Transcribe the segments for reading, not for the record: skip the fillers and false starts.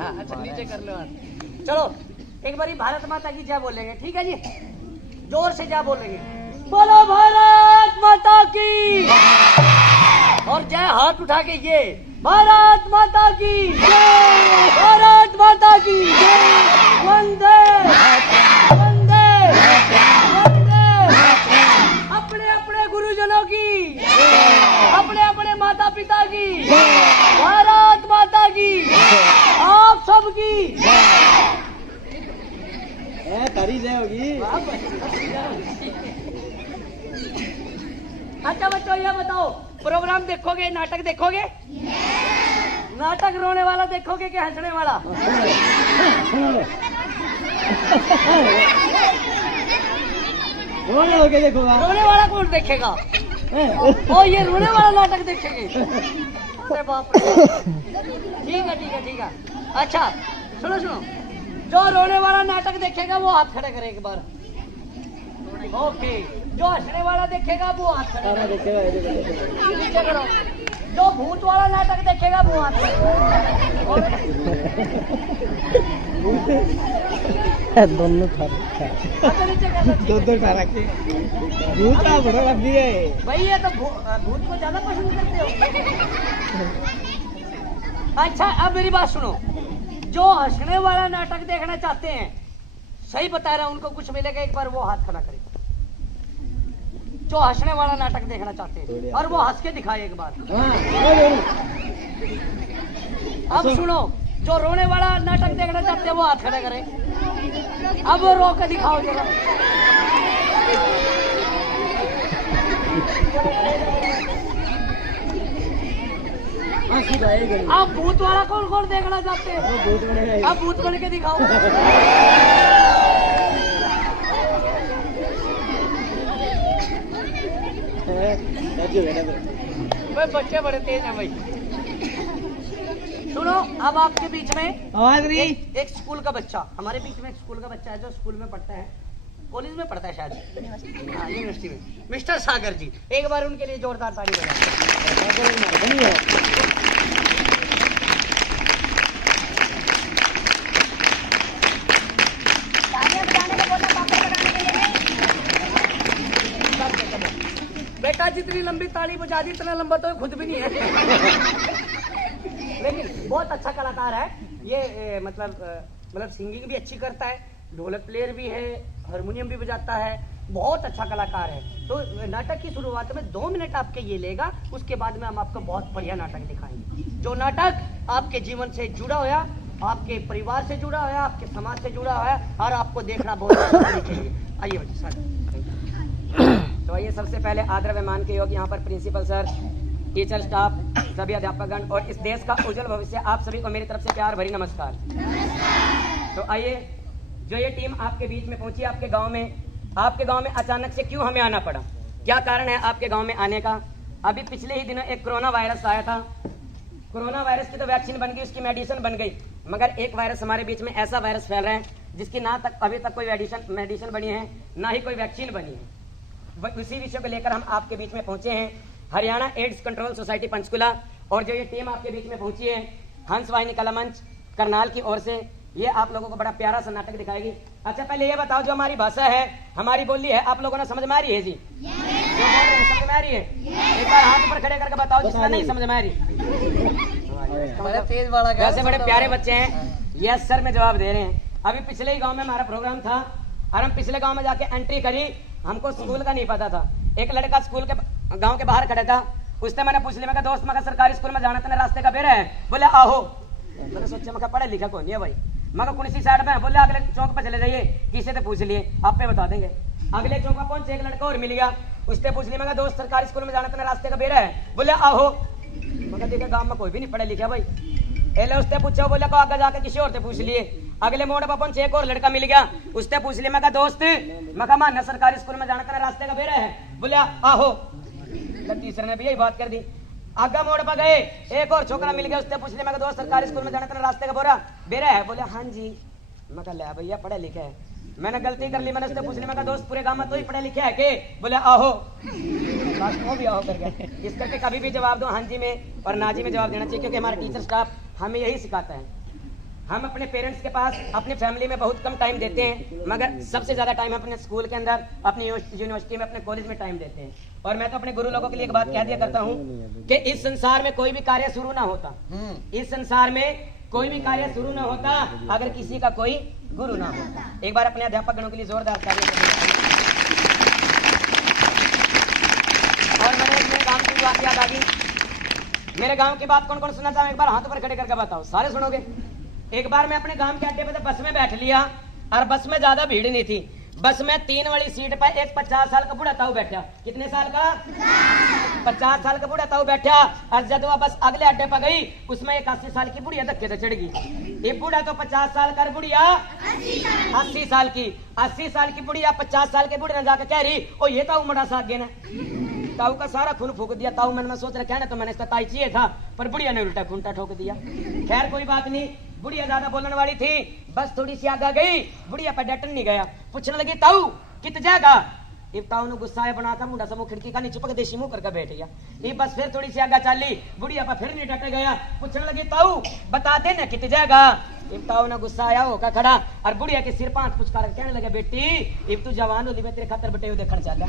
अच्छा नीचे कर लो हाथ। चलो एक बारी भारत माता की जय बोलेंगे, ठीक है जी? जोर से जय बोलेंगे, बोलो भारत माता की। और जय हाथ उठा के ये, भारत माता की जय, भारत माता की जय, वंदे वंदे वंदे। अपने अपने गुरुजनों की, अपने अपने माता पिता की, भारत माता की, आप सबकी तारी जय होगी। अच्छा बच्चों ये बताओ, प्रोग्राम देखोगे, नाटक देखोगे? नाटक रोने वाला देखोगे कि हंसने वाला? रोने देखोगा। रोने वाला कौन देखेगा? ओ ये रोने वाला नाटक देखेंगे? अरे बाप रे। ठीक है ठीक है ठीक है। अच्छा सुनो सुनो, जो रोने वाला नाटक देखेगा वो हाथ खड़े करे एक बार। ओके, जो हंसने वाला देखेगा वो हाथ खड़े करे। नीचे करो। जो भूत वाला नाटक देखेगा वो हाथ खड़े करे। दोनों अच्छा नीचे कर दो। के भूत बड़ा लंबी है भाई, ये तो भूत को ज्यादा पसंद करते हो। अच्छा अब मेरी बात सुनो, जो हंसने वाला नाटक देखना चाहते हैं, सही बता रहा हूं, उनको कुछ मिलेगा, एक बार वो हाथ खड़ा करे। जो हंसने वाला नाटक देखना चाहते हैं और वो हंस के दिखाए एक बार। अब सुनो, जो रोने वाला नाटक देखना चाहते हैं वो हाथ खड़ा करे। अब वो रो के दिखाओ जरा। आप भूत वाला कौन कौन देखना चाहते हैं? आप भूत बन के दिखाओ। भाई बच्चे बड़े तेज हैं भाई। सुनो, अब आपके बीच में एक स्कूल का बच्चा, हमारे बीच में एक स्कूल का बच्चा है जो स्कूल में पढ़ता है, कॉलेज में पढ़ता है शायद, हाँ यूनिवर्सिटी में, मिस्टर सागर जी। एक बार उनके लिए जोरदार ताली बजाएं। बेटा जितनी लंबी ताली बजा दी इतना लंबा तो खुद भी नहीं है। लेकिन बहुत अच्छा कलाकार है ये, मतलब सिंगिंग भी अच्छी करता है, ढोलक प्लेयर भी है, हारमोनियम भी बजाता है, बहुत अच्छा कलाकार है। तो नाटक की शुरुआत में 2 मिनट आपके ये लेगा, उसके बाद में हम आपको बहुत बढ़िया नाटक दिखाएंगे। जो नाटक आपके जीवन से जुड़ा हुआ, आपके परिवार से जुड़ा हुआ, आपके समाज से जुड़ा हुआ है और आपको देखना बहुत अच्छा चाहिए। आइए बच्चे सर। तो आइए सबसे पहले आदर व मान के योग यहाँ पर प्रिंसिपल सर, टीचर स्टाफ, सभी अध्यापकगण और इस देश का उज्जवल भविष्य, आप सभी को मेरी तरफ से प्यार भरी नमस्कार। तो आइए, जो ये टीम आपके बीच में पहुंची आपके गांव में अचानक से क्यों हमें आना पड़ा, क्या कारण है आपके गांव में आने का? अभी पिछले ही दिनों एक कोरोना वायरस आया था। कोरोना वायरस की तो वैक्सीन बन गई, उसकी मेडिसिन बन गई, मगर एक वायरस हमारे बीच में ऐसा वायरस फैल रहा है जिसकी ना तक अभी तक कोई मेडिसिन बनी है, ना ही कोई वैक्सीन बनी है। उसी विषय को लेकर हम आपके बीच में पहुंचे हैं, Haryana AIDS control society Panchkula. और जो ये टीम आपके बीच में पहुंची है हंस वाहिनी कला मंच करनाल की ओर से, ये आप लोगों को बड़ा प्यारा सा नाटक दिखाएगी। अच्छा पहले ये बताओ, जो हमारी भाषा है, हमारी बोली है, आप लोगों ने समझ में आ रही है जी? समझ में आ रही है? एक बार हाथ ऊपर खड़े करके बताओ जिसका नहीं समझ में आ रही। तेज वाला वैसे बड़े प्यारे बच्चे हैं, यस सर में जवाब दे रहे हैं। अभी पिछले ही गाँव में हमारा प्रोग्राम था और हम पिछले गाँव में जाके एंट्री करी, हमको स्कूल का नहीं पता था। एक लड़का स्कूल के गांव के बाहर खड़ा था, उसने मैंने पूछ लिया, मैं दोस्त मैं सरकारी स्कूल में जाना था, रास्ते का बेरा है? बोले आहो। मैंने सोचा मैं पढ़ा लिखा कौन है भाई, मगर कौन सी साइड में? बोले अगले चौक पर चले जाइए, किसी से पूछ लिए आप पे बता देंगे। अगले चौक पर पहुंचे, एक लड़का और मिल गया, उससे पूछ लिया, मैं दोस्त सरकारी स्कूल में जाना था, रास्ते का बेरा है? बोले आहो। मगर देखा गाँव में कोई भी नहीं पढ़ा लिखा भाई। पहले उससे पूछा, बोले को आगे जाके किसी और से पूछ लिए। अगले मोड़ पर पहुंचे, एक और लड़का मिल गया, उससे पूछ लिया, मैं दोस्त मैं मानना सरकारी स्कूल में जाना था, रास्ते का बेरा है? बोले आहो। तीसरे ने भी यही बात कर दी। आगे मोड़ पर गए, एक और छोकरा मिल गया, उससे पूछ लिया, मैं दोस्त सरकारी स्कूल में जाना था, रास्ते का बेरा है? बोले हाँ जी। मैं कहा ले भैया पढ़े लिखे है, मैंने गलती कर ली, मैंने उससे पूछ लिया, मैं दोस्त पूरे गाँव में तो ही पढ़े लिखे है के? बोले आहो। वो भी आहो कर गए। इस करके कभी भी जवाब दो हाँ जी में और ना जी में जवाब देना चाहिए, क्योंकि हमारा टीचर स्टाफ हमें यही सिखाता है। हम अपने पेरेंट्स के पास अपनी फैमिली में बहुत कम टाइम देते हैं, मगर सबसे ज्यादा टाइम अपने स्कूल के अंदर, अपनी यूनिवर्सिटी में, अपने कॉलेज में टाइम देते हैं। और मैं तो अपने गुरु लोगों के लिए एक बात कह दिया करता हूँ कि इस संसार में कोई भी कार्य शुरू ना होता, इस संसार में कोई भी कार्य शुरू ना होता अगर किसी का कोई गुरु ना होता। एक बार अपने अध्यापक गणों के लिए जोरदार तालियां करें। और मैंने मेरे गांव की बात याद आ गई। मेरे गांव की बात कौन कौन सुनना चाहे, एक बार हाथ पर खड़े करके बताओ, सारे सुनोगे। एक बार मैं अपने गांव के अड्डे पे बस में बैठ लिया और बस में ज्यादा भीड़ नहीं थी। बस में 3 वाली सीट पर एक 50 साल का बूढ़ा ताऊ बैठा। कितने साल का? 50 साल का बूढ़ा ताऊ बैठा। और जब वह बस अगले अड्डे पर गई, उसमें एक 80 साल की बुढ़िया धक्के से चढ़ गई। ये बूढ़ा तो 50 साल का, बुढ़िया 80 साल की। 80 साल की बुढ़िया 50 साल के बूढ़े ने जाकर कह रही, ओ ये ताऊ मड़ा सा आगे ना। ताऊ का सारा खून फूक दिया। ताऊ मन में सोच रहा क्या ना, तो मैंने इसका ताई चाहिए था, पर बुढ़िया ने उल्टा खूंटा ठोक दिया। खैर कोई बात नहीं, बुढ़िया ज्यादा बोलने वाली थी, बस थोड़ी सी आगे गई, बुढ़िया पर डटन नहीं गया। पूछने लगी ताऊ कित जाएगा। ये ताऊ ने गुस्सा बना था, मुंडा समूह खिड़की का नीचे पक देशी मुंह करके बैठ गया। ये बस फिर थोड़ी सी आगे चली, बुढ़िया पर फिर नहीं डटे गया। पूछने लगी ताऊ बता दे ना कित जाएगा। इब ताऊ ने गुस्सा आया होकर खड़ा और बुढ़िया के सिर 5 पुचकार कहने लगे, बेटी इब तू जवान होली में तेरे खातर बटे हुए देखने चल रहा।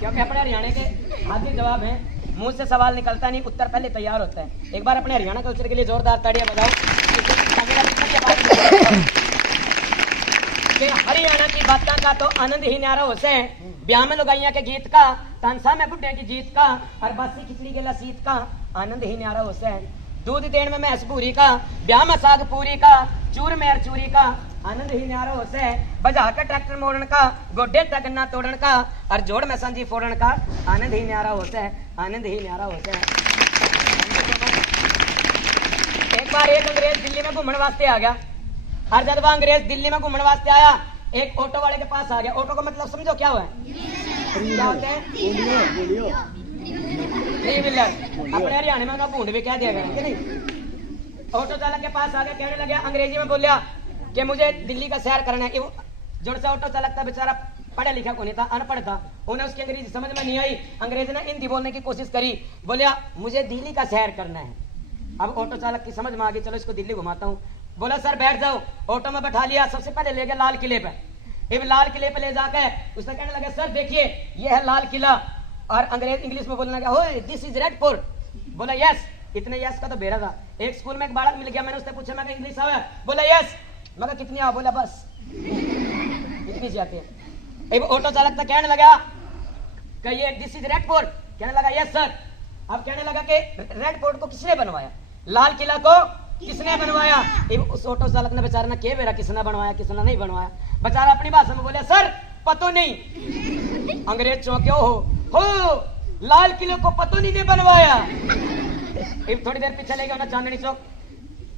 क्योंकि अपने हरियाणा के हाजिर जवाब है, मुंह से सवाल निकलता नहीं, उत्तर पहले तैयार होता है। एक बार अपने हरियाणा कल्चर के लिए जोरदार ताड़ियां बजाओ। कि हरियाणा की बातों का तो आनंद ही न्यारा होसे है। ब्याह में लुगाइया के गीत का, तानसा में बुढ़े की जीत का, और बासी खिचड़ी के लसीत का आनंद ही न्यारा होसे है। दूध देने में मैस पूरी का, ब्याह में साग पूरी का, चूर में चूरी का आनंद ही न्यारा होसे है। बजा कर ट्रैक्टर मोड़न का, गोड्डे तक गन्ना तोड़न का, और जोड़ में संजी फोड़न का आनंद ही न्यारा होसे है। आनंद ही न्यारा होसे है। एक बार एक अंग्रेज दिल्ली में घूमने वास्ते आ गया, और जब वह अंग्रेज दिल्ली में घूमने वास्ते आया, एक ऑटो वाले के पास आ गया। ऑटो का मतलब समझो क्या हुआ है? क्या होता है? Three wheeler. अपने हरियाणा में उन्हें भूंड भी कह दिया गया कि नहीं। ऑटो चालक के पास आ गया, कहने लगे, अंग्रेजी में बोलिया कि मुझे दिल्ली का सैर करना है। जोर से ऑटो चालक था, बेचारा पढ़ा लिखा को नहीं था, अनपढ़ था, उन्हें उसकी अंग्रेजी समझ में नहीं आई। अंग्रेज ने हिंदी बोलने की कोशिश करी, बोलिया मुझे दिल्ली का सैर करना है। अब ऑटो चालक की समझ में आ गई, चलो इसको दिल्ली घुमाता हूँ। बोला सर बैठ जाओ। ऑटो में बैठा लिया, सबसे पहले ले गया लाल किले पे। अब लाल किले पे ले जाकर उसने कहने लगा, सर देखिए ये है लाल किला। और अंग्रेज इंग्लिश में बोलने लगा, ओए दिस इज रेड फोर्ट। बोला यस। इतने यस का तो बेरा था। एक स्कूल में एक बालक मिल गया, मैंने उससे पूछा मैं इंग्लिश आवे? बोला यस। मगर कितनी आओ? बोला बस इतनी सी आती है। अब ऑटो चालक था, कहने लगा कहिए दिस इज रेड फोर्ट। कहने लगा यस सर। अब कहने लगा कि रेड फोर्ट को किसने बनवाया, लाल किला को किसने बनवाया? उस ऑटो चालक ने बेचारा ने के बेरा किसने बनवाया किसने नहीं बनवाया। बेचारा अपनी भाषा में बोले, सर पतो नहीं। अंग्रेज चौंके, हो लाल किले को पतो नहीं ने बनवाया। थोड़ी देर पीछे ले गया ना चांदनी चौक।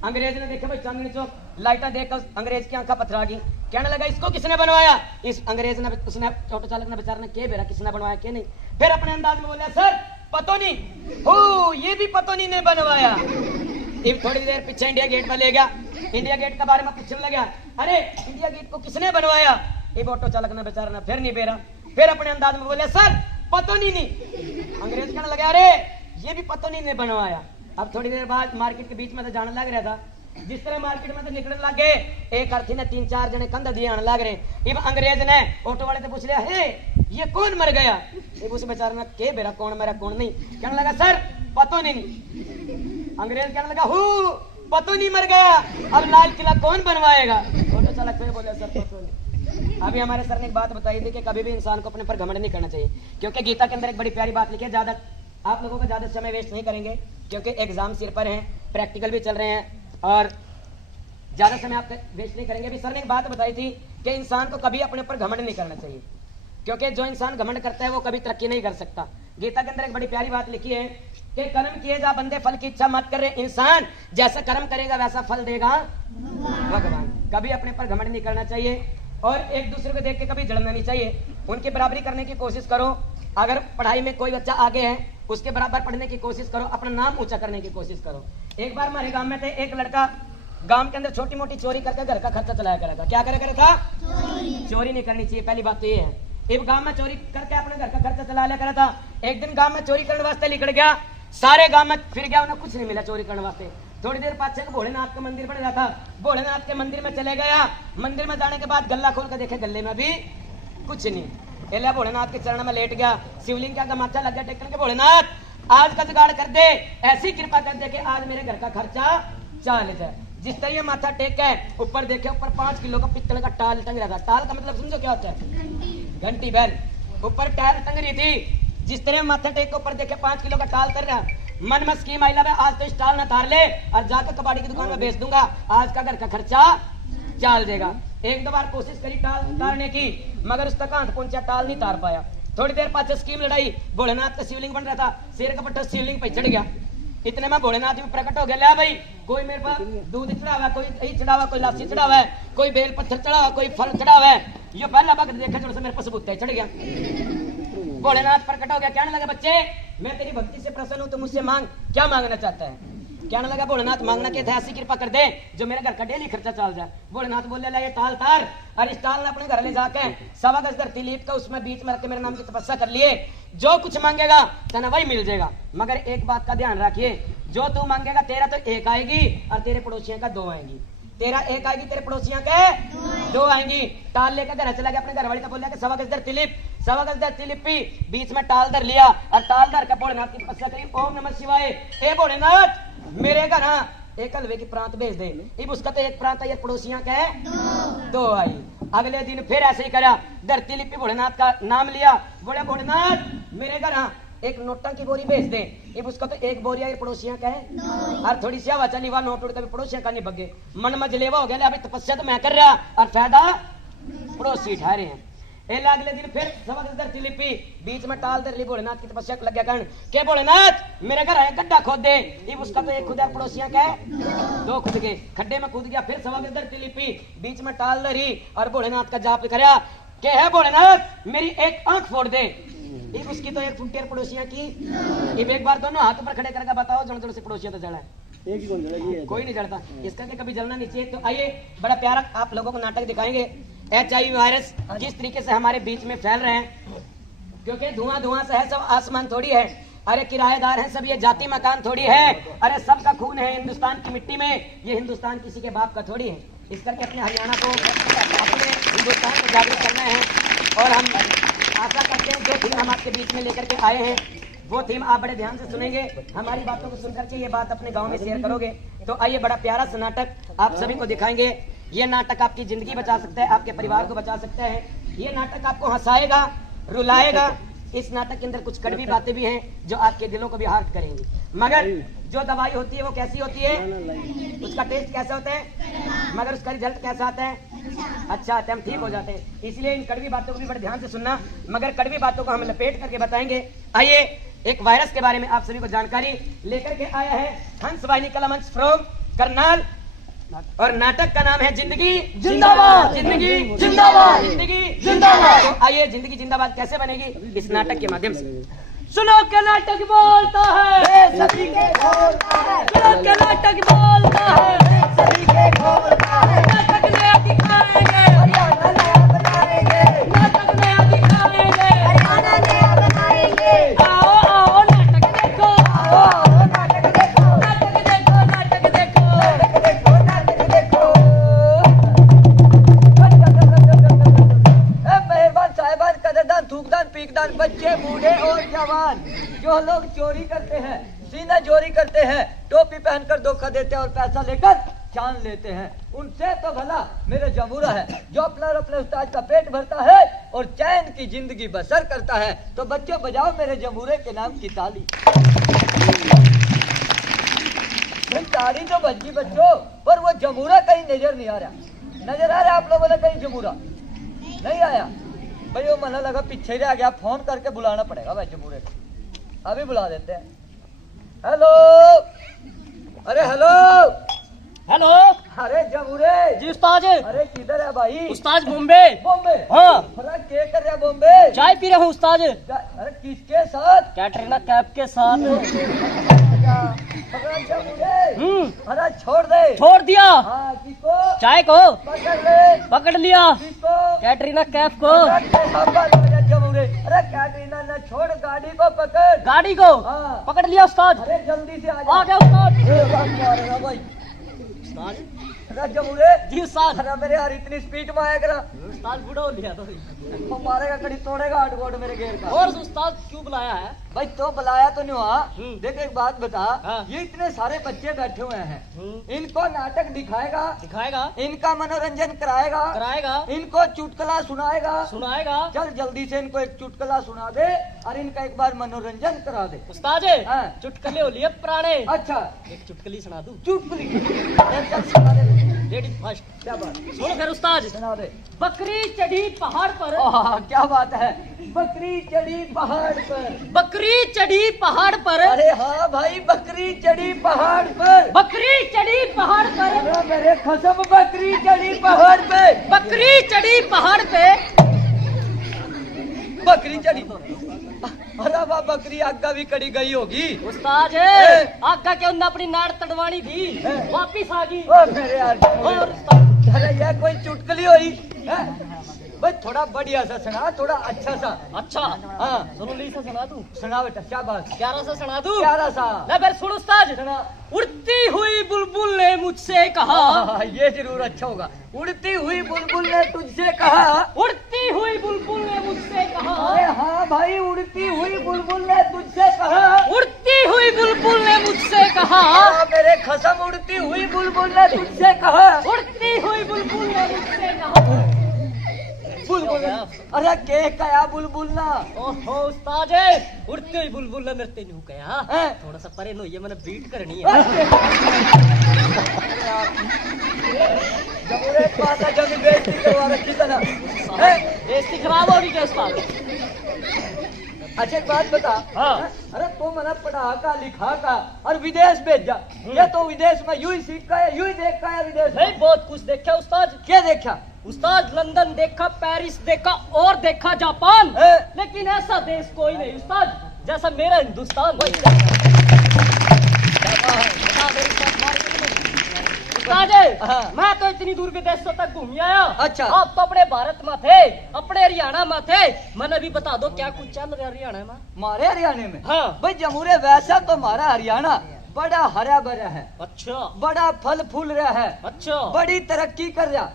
अंग्रेज ने देखा भाई चांदनी चौक, लाइटा देखकर अंग्रेज की आंखें पथरा गई। कहने लगा इसको किसने बनवाया? इस अंग्रेज ने, उसने ऑटो चालक ने बेचारा ने के बेरा किसने बनवाया के नहीं। फिर अपने अंदाज में बोला, सर पतो नहीं। हो ये भी पतो नहीं ने बनवाया। थोड़ी देर पीछे इंडिया गेट पर ले गया। इंडिया गेट के बारे में पूछने लगा, अरे इंडिया गेट को किसने बनवाया? एक ऑटो चालक ने बेचारा ने फिर नहीं बेरा। फिर अपने अंदाज में बोले, सर पतो नहीं। अंग्रेज कहने लगे, अरे ये भी पतो नहीं ने बनवाया। अब थोड़ी देर बाद मार्केट के बीच में तो जाने लग रहा था। जिस तरह मार्केट में तो निकलने लगे, एक अर्थी ने 3-4 जने कंधा दिए आने लग रहे। अब अंग्रेज ने ऑटो वाले से पूछ लिया, हे ये कौन मर गया? उस बेचारे ने के बेरा कौन मरा कौन नहीं। कहने लगा, सर पतो नहीं। अंग्रेज कहने लगा, हु पतो नहीं मर गया, अब लाल किला कौन बनवाएगा? ऑटो चालक फिर बोले, सर पतो नहीं। अभी हमारे सर ने एक बात बताई थी कि कभी भी इंसान को अपने पर घमंड नहीं करना चाहिए, क्योंकि गीता के अंदर एक बड़ी प्यारी बात लिखी है। ज्यादा आप लोगों का ज्यादा समय वेस्ट नहीं करेंगे, क्योंकि एग्जाम सिर पर हैं, प्रैक्टिकल भी चल रहे हैं, और ज्यादा समय आप वेस्ट नहीं करेंगे। अभी सर ने एक बात बताई थी कि इंसान को कभी अपने ऊपर घमंड नहीं करना चाहिए, क्योंकि जो इंसान घमंड करता है वो कभी तरक्की नहीं कर सकता। गीता के अंदर एक बड़ी प्यारी बात लिखी है कि कर्म किए जा बंदे, फल की इच्छा मत करे इंसान, जैसा कर्म करेगा वैसा फल देगा भगवान। कभी अपने पर घमंड नहीं करना चाहिए, और एक दूसरे को देख के कभी जलना नहीं चाहिए। उनकी बराबरी करने की कोशिश करो। अगर पढ़ाई में कोई बच्चा आगे है, उसके बराबर पढ़ने की कोशिश करो, अपना नाम ऊंचा करने की कोशिश करो। एक बार हमारे गांव में थे, एक लड़का गांव के अंदर छोटी मोटी चोरी करके घर का खर्चा चलाया करा था। क्या करा था? चोरी नहीं करनी चाहिए, पहली बात तो ये है। एक गांव में चोरी करके अपने घर का खर्चा चला लिया करा था। एक दिन गांव में चोरी करने वास्ते निकल गया, सारे गांव में फिर गया, उन्हें कुछ नहीं मिला चोरी करने वास्ते। थोड़ी देर पाछे को भोलेनाथ का मंदिर बन रहा था। भोलेनाथ के मंदिर में चले गया। मंदिर में जाने के बाद गल्ला खोल कर देखे, गले में भी कुछ नहीं। एला भोलेनाथ के चरण में लेट गया, शिवलिंग का गमाचा लग गया टेकन के, भोलेनाथ आज का जुगाड़ कर दे, ऐसी कृपा कर दे कि आज मेरे घर का खर्चा चल जाए। जिस तरह माथा टेक है, ऊपर देखे, ऊपर 5 किलो का पित्तल का टाल टंग रहा था। टाल का मतलब समझो क्या होता है? घंटी बैल। ऊपर टाल टंग रही थी। जिस तरह माथा टेक के ऊपर देखे 5 किलो का टाल कर रहा, मन में स्कीम आई, आज तो इस टाल न तार ले और जाकर कबाड़ी की दुकान में बेच दूंगा, आज का घर का खर्चा चल जाएगा। 1-2 बार कोशिश करी टाल तारने की, मगर उस तक हाथ पहुंचा, टाल नहीं तार पाया। थोड़ी देर पाछे स्कीम लड़ाई, भोलेनाथ का शिवलिंग बन रहा था, शेर का पट्टा शिवलिंग पे चढ़ गया। इतने में भोलेनाथ भी प्रकट हो गया, ले भाई कोई मेरे पास दूध चढ़ावा, कोई दही चढ़ावा, कोई लासी चढ़ावा, कोई बेल पत्थर चढ़ावा, कोई फल चढ़ावा। ये पहला वक्त देखा जो मेरे पास बुत्ते चढ़ गया। भोलेनाथ प्रकट हो गया, कहने लगा बच्चे मैं तेरी भक्ति से प्रसन्न हूं, तो मुझसे मांग, क्या मांगना चाहता है? कहने लगा भोलेनाथ मांगना क्या था, ऐसी कृपा कर दे जो मेरे घर का डेली खर्चा चल जाए। भोलेनाथ बोले ला ये टाल तार, और इस टाल ने अपने घर ले जाके 1.25 गज धरती लीप का उसमें बीच में रख के मेरे नाम की तपस्या कर लिए, जो कुछ मांगेगा तना वही मिल जाएगा। मगर एक बात का ध्यान रखिए, जो तू मांगेगा तेरा तो 1 आएगी और तेरे पड़ोसियों का 2 आएंगी। तेरा 1 आएगी, तेरे पड़ोसियों के 2 आएंगी। टाल लेकर घर चला गया, अपने घर वाली का बोल दिया 1.25 गज धरती लीप, 1.25 गज धरती लिपी, बीच में टाल धर लिया और टाल धर के भोलेनाथ की तपस्या करी। ओम नमः शिवाय। ए भोलेनाथ मेरे घर एक हलवे की प्रांत भेज दे। अब उसका तो 1 प्रांत आई, पड़ोसियां के 2 आई। अगले दिन फिर ऐसे ही करा, धरती लिपि भोलेनाथ का नाम लिया, बोले भोलेनाथ मेरे घर एक नोटा की बोरी भेज दे। अब उसका तो 1 बोरी आई, पड़ोसियां का है और थोड़ी सी हवा चली, वह नोट उड़ कभी पड़ोसियां का नहीं बगे। मन मजलेवा हो गया, अभी तपस्या तो मैं कर रहा और फायदा पड़ोसी ठहरे हैं। अगले दिन फिर 1.25 गज धरती लिपि, बीच में टाल धर ली, भोलेनाथ की तपस्या लग गया कहने के भोलेनाथ मेरे घर आए गड्ढा खोद दे। अब उसका तो 1 खुदा पड़ोसियां का 2 खुद गए, खड्डे में कूद गया। फिर 1.25 गज धरती लिपि, बीच में टाल धरी और भोलेनाथ का जाप करा के है भोलेनाथ मेरी 1 आंख फोड़ दे। अब उसकी तो 1 फुटियर पड़ोसियां की। अब एक बार दोनों हाथ पर खड़े करके बताओ जन जन से पड़ोसियां तो जला है, एक ही कौन जलेगी है? कोई नहीं जलता, इसका के कभी जलना नहीं चाहिए। तो आइए बड़ा प्यारा आप लोगों को नाटक दिखाएंगे। HIV वायरस किस तरीके से हमारे बीच में फैल रहे हैं, क्योंकि धुआं धुआं से है, सब आसमान थोड़ी है, अरे किराएदार हैं सब, ये जाति मकान थोड़ी है, अरे सबका खून है हिंदुस्तान की मिट्टी में, ये हिंदुस्तान किसी के बाप का थोड़ी है। इस करके अपने हरियाणा को, अपने हिंदुस्तान को जागरूक करना है। और हम आशा करते हैं जो थीम हम आपके बीच में लेकर के आए हैं वो थीम आप बड़े ध्यान से सुनेंगे, हमारी बातों को सुनकर के ये बात अपने गांव में शेयर करोगे। तो आइए बड़ा प्यारा सा नाटक आप सभी को दिखाएंगे। ये नाटक आपकी जिंदगी बचा सकता है, आपके परिवार को बचा सकता है। ये नाटक आपको हंसाएगा, रुलाएगा। इस नाटक के अंदर कुछ कड़वी बातें भी हैं जो आपके दिलों को भी हर्ट करेंगी, मगर जो दवाई होती है वो कैसी होती है, उसका टेस्ट कैसा होता है, मगर उसका रिजल्ट कैसा आता है, अच्छा आता है, हम ठीक हो जाते हैं। इसलिए इन कड़वी बातों को भी बड़े ध्यान से सुनना, मगर कड़वी बातों को हम लपेट करके बताएंगे। आइए एक वायरस के बारे में आप सभी को जानकारी लेकर के आया है हंस वाहिनी कला मंच फ्रॉम करनाल, और नाटक का नाम है जिंदगी जिंदाबाद। जिंदगी जिंदाबाद, जिंदगी जिंदाबाद। तो आइए जिंदगी जिंदाबाद कैसे बनेगी इस नाटक के माध्यम से सुनो के नाटक बोलता है, सभी के बोलता है, सुनो के नाटक बोलता है, सभी के बोलता है, नाटक नया दिखाएंगे, हरियाणा नया बनाएंगे, नाटक नया दिखाएंगे, हरियाणा नया बनाएंगे। आओ आओ नाटक देखो, आओ नाटक देखो, नाटक देखो, नाटक देखो। नाटक देखो, नाटक देखो। मेहरबान साहिबान, कदरदान, थूकदान, पीकदान, बच्चे बूढ़े और जवान, जो लोग चोरी करते हैं, सीना चोरी करते हैं, टोपी पहनकर धोखा देते हैं और पैसा लेकर जान लेते हैं, उनसे तो भला मेरे जमूरा है जो अपना और अपने उस्ताद का पेट भरता है और चैन की जिंदगी बसर करता है। तो बच्चों बजाओ मेरे जमूरे के नाम की ताली। भाई ताली तो बज गई बच्चों, पर वो जमूरा कहीं नजर नहीं आ रहा। नजर आ रहा है आप लोगों ने कहीं जमूरा? नहीं आया भाई, वो मन लगा पीछे रह गया, फोन करके बुलाना पड़ेगा भाई जमूरे को। अभी बुला देते हैं। हेलो, अरे हेलो हेलो अरे जमूरे जी उस्ताद। अरे किधर है भाई? उस्ताद बॉम्बे। बॉम्बे? हाँ। अरे क्या कर रहा है बॉम्बे? चाय पी रहा हूँ उस्ताद, अरे किसके साथ? कैटरीना कैफ के साथ। अरे जमूरे, अरे छोड़ दे। छोड़ दिया हाँ, किसको? चाय को, पकड़ ले। पकड़ लिया किसको? कैटरीना कैफ को। जमूरे, अरे कैटरीना न छोड़ गाड़ी को पकड़। गाड़ी को हाँ। पकड़ लिया उस्ताद। अरे जल्दी से आ आ जा। गया उस्ताद। ए, बात मारेगा भाई। उस्ताद अरे जमुरे, जी उस्ताद। अरे मेरे यार इतनी स्पीड में आया करा। उस्ताद बूढ़ा हो लिया तो। वो मारेगा कड़ी तोड़ेगा आठ गोट मेरे घेर का। और उस्ताद क्यों बुलाया है? भाई तो बुलाया तो नहीं हुआ। हम्म। देख एक बात बता, हाँ। ये इतने सारे बच्चे बैठे हुए हैं, इनको नाटक दिखाएगा, दिखाएगा, इनका मनोरंजन कराएगा, कराएगा, इनको चुटकुला सुनाएगा। सुनाएगा। चल जल्दी से इनको एक चुटकुला सुना दे और इनका एक बार मनोरंजन करा दे। उस्ताद हाँ। चुटकुले हो लिए पुराने। अच्छा एक चुटकुली सुना दूं? चुटकुली चल सुना दे। Ladies first. क्या बात, सुनो फिर उस्ताद। सुना दे। बकरी चढ़ी पहाड़ पर। ओह, क्या बात है। बकरी चढ़ी पहाड़ पर। बकरी चढ़ी पहाड़ पर। अरे हाँ भाई, बकरी चढ़ी पहाड़ पर। बकरी चढ़ी पहाड़ पर। अरे मेरे कसम, बकरी चढ़ी पहाड़ पे। बकरी चढ़ी पहाड़ पे। बकरी चढ़ी। अरे वाह, बकरी आगा भी कड़ी गई होगी। उस्ताद ए। आगा के उन्हें अपनी नाड़ तड़वानी थी, ए। वापिस आ गई। ओ मेरे यार, और उस्ताद अरे यह कोई चुटकुली हुई है? भाई थोड़ा बढ़िया सा सुना, थोड़ा अच्छा सा। अच्छा हाँ सुनो ली से सुना दूं? सुना बेटा, शाबाश। 11 से सुना दूं? प्यारा सा ले फिर सुन उस्ताद। सुना। उड़ती हुई बुलबुल ने मुझसे कहा। हाँ, ये जरूर अच्छा होगा। उड़ती हुई बुलबुल ने तुझसे कहा। उड़ती हुई बुलबुल ने मुझसे कहा। अरे हाँ भाई, उड़ती हुई बुलबुल ने तुझसे कहा। उड़ती हुई बुलबुल ने मुझसे कहा। हाँ, मेरे कसम, उड़ती हुई बुलबुल ने तुझसे कहा। उड़ती हुई बुलबुल ने मुझसे कहा। बुलबुल, अरे के कया बुलबुल ना। ओहो उस्ताद, उड़ती हुई बुलबुल ने मेरे नहीं कहा। हैं? थोड़ा सा परे नो, ये मैंने बीट करनी है। जमुरे पासा जमी बेइज्जती करवा रखी था ना। बेइज्जती खराब होगी क्या उस्ताद? अच्छा एक बात बता। हाँ। अरे तो मैंने पढ़ा का लिखा का और विदेश भेजा। ये तो विदेश में यूं ही सीख का है, यूं ही देख का है विदेश में। नहीं, बहुत कुछ देखा उस्ताद। क्या देखा? उस्ताद लंदन देखा, पेरिस देखा और देखा जापान। है? लेकिन ऐसा देश कोई नहीं उस्ताद जैसा मेरा हिंदुस्तान। उस्ताद, हाँ। मैं तो इतनी दूर विदेशों तक घूम आया। अच्छा। आप तो अपने भारत में थे, अपने हरियाणा में थे। मैंने भी बता दो क्या कुछ चल रहा है हरियाणा में? हमारे हरियाणा में? हाँ। भाई जमुरे, वैसा तो हमारा हरियाणा बड़ा हरा भरा है, अच्छा बड़ा फल फूल रहा है, अच्छा। बड़ी तरक्की कर रहा।